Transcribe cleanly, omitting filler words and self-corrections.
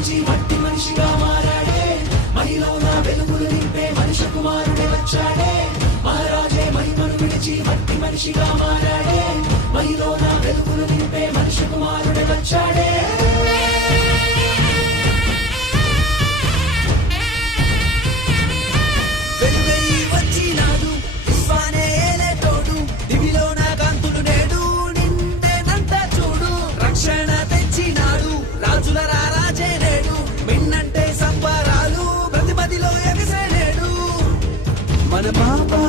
విడిచి మట్టి మనిషిగా మారాడే మహిలోన వెలుగులు నింపే మనిషి కుమారుడే వచ్చాడే మహారాజే మహిమను విడిచి మట్టి మనిషిగా మారాడే మహిలోన వెలుగులు నింపే మనిషి కుమారుడే వచ్చాడే మన పాప